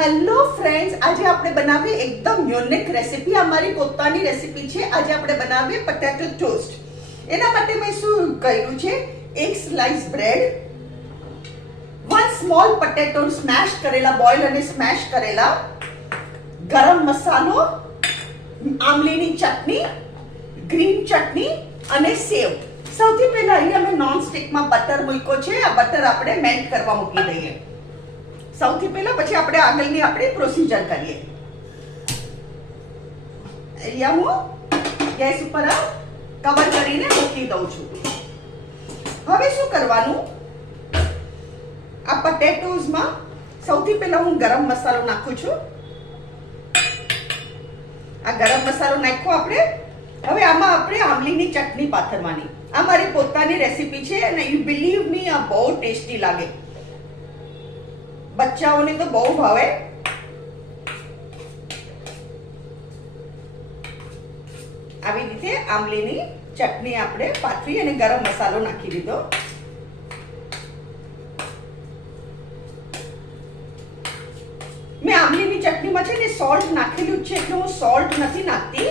Hello friends, આજે આપણે બનાવીએ એકદમ યુનિક રેસીપી. આ મારી પોતાની રેસીપી છે. આજે આપણે બનાવીએ પોટેટો ટોસ્ટ. એના માટે મેં શું કર્યું છે, એક slice bread, 1 small potato smash કરેલા, બોઇલ અને સ્મેશ કરેલા, ગરમ મસાલો, આમલીની ચટણી, ગ્રીન ચટણી અને સેવ. સૌથી પહેલા અહીંયા મેં નોન સ્ટિકમાં બટર મૂક્યો છે. આ બટર આપણે મેલ્ટ કરવા મૂકી દઈએ સૌથી પહેલા, પછી આપણે આગળની પ્રોસીજર કરીએ. અહીંયા હું ગેસ ઉપર કવર કરીને મૂકી દઉં છું. હવે શું કરવાનું, આ પોટેટોઝમાં સૌથી પહેલા હું ગરમ મસાલો નાખું છું. આ ગરમ મસાલો નાખ્યો આપણે. હવે આમાં આપણે આમલીની ચટણી પાથરવાની. આ મારી પોતાની રેસીપી છે અને યુ બિલીવ મી, આ બહુ ટેસ્ટી લાગે. બચ્ચાઓને તો બહુ ભાવે. આવી રીતે આમલીની ચટણી આપણે પાથરી અને ગરમ મસાલો નાખી દીધો. મેં આમલીની ચટણીમાં છે ને સોલ્ટ નાખેલું છે, એટલે હું સોલ્ટ નથી નાખતી.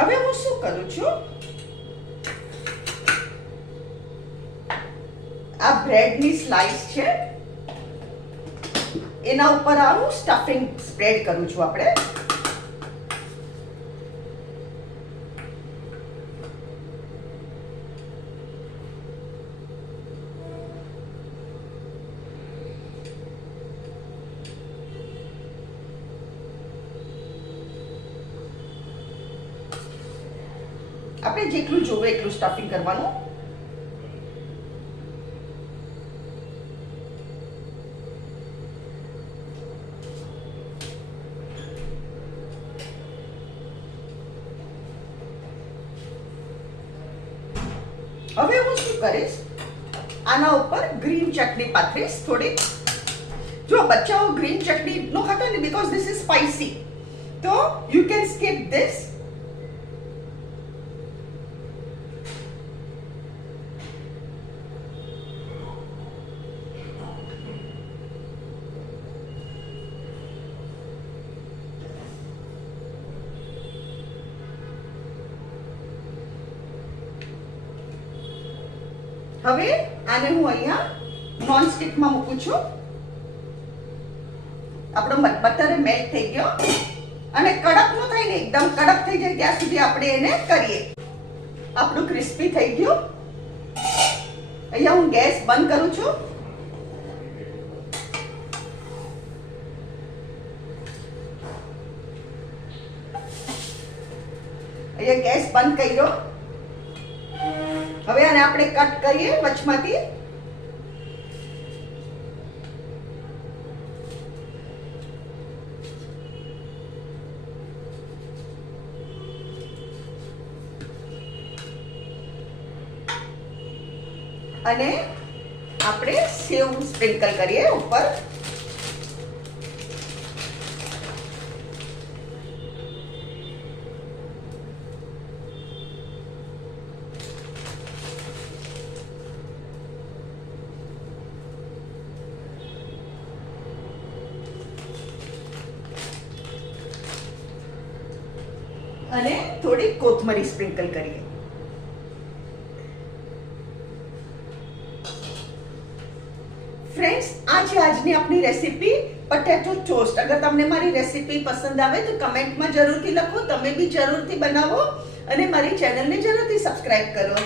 હવે હું શું કરું છું, આ બ્રેડની સ્લાઇસ છે એના ઉપર આવું સ્ટફિંગ સ્પ્રેડ કરું છું. આપણે જેટલું જોવે એટલું સ્ટફિંગ કરવાનું. હવે હું શું કરીશ, આના ઉપર ગ્રીન ચટણી પાથરીશ થોડી. જો બચ્ચાઓ ગ્રીન ચટણી નો ખાતા ને, બીકોઝ ધીસ ઇઝ સ્પાઇસી, તો યુ કેન સ્કીપ ધીસ. હવે આને હું અહીંયા નોન સ્ટિકમાં મૂકું છું. આપણો બટર મેલ્ટ થઈ ગયો અને કડક નો થાય ને, એકદમ કડક થઈ જાય ત્યાં સુધી આપણે એને કરીએ. આપણું ક્રિસ્પી થઈ ગયું. અહીંયા હું ગેસ બંધ કરું છું. અહીંયા ગેસ બંધ કર્યો. હવે આને આપણે કટ કરીએ વચમાંથી. અને આપણે સેવ સ્પ્રિંકલ કરીએ ઉપર. અને થોડી કોથમરી સ્પ્રિંકલ કરીએ. ફ્રેન્ડ્સ, આ છે આજની આપણી રેસીપી પોટેટો ટોસ્ટ. અગર તમને મારી રેસીપી પસંદ આવે તો કમેન્ટમાં જરૂરથી લખો. તમે બી જરૂરથી બનાવો અને મારી ચેનલને જરૂરથી સબસ્ક્રાઇબ કરો.